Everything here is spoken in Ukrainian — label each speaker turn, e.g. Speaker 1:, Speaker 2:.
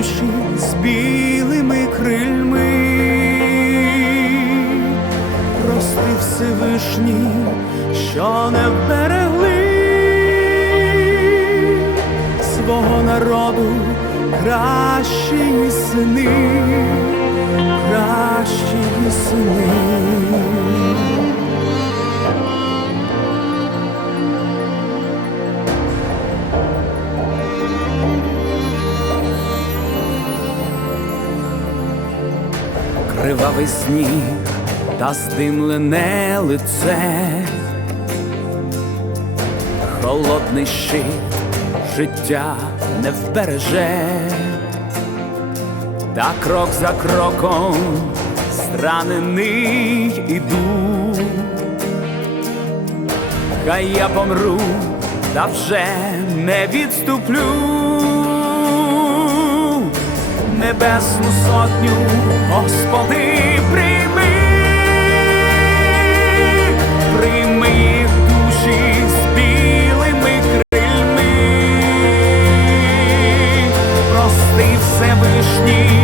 Speaker 1: душі з білими крильми, прости Всевишні, що не вберегли. Свого народу кращі сини, кращі Кривавий сніг та здимлене лице, холодний щит життя не вбереже, та крок за кроком зранений іду, хай я помру, та вже не відступлю небесну сотню, Господи, прийми, прийми душі з білими крильми, прости Всевишній,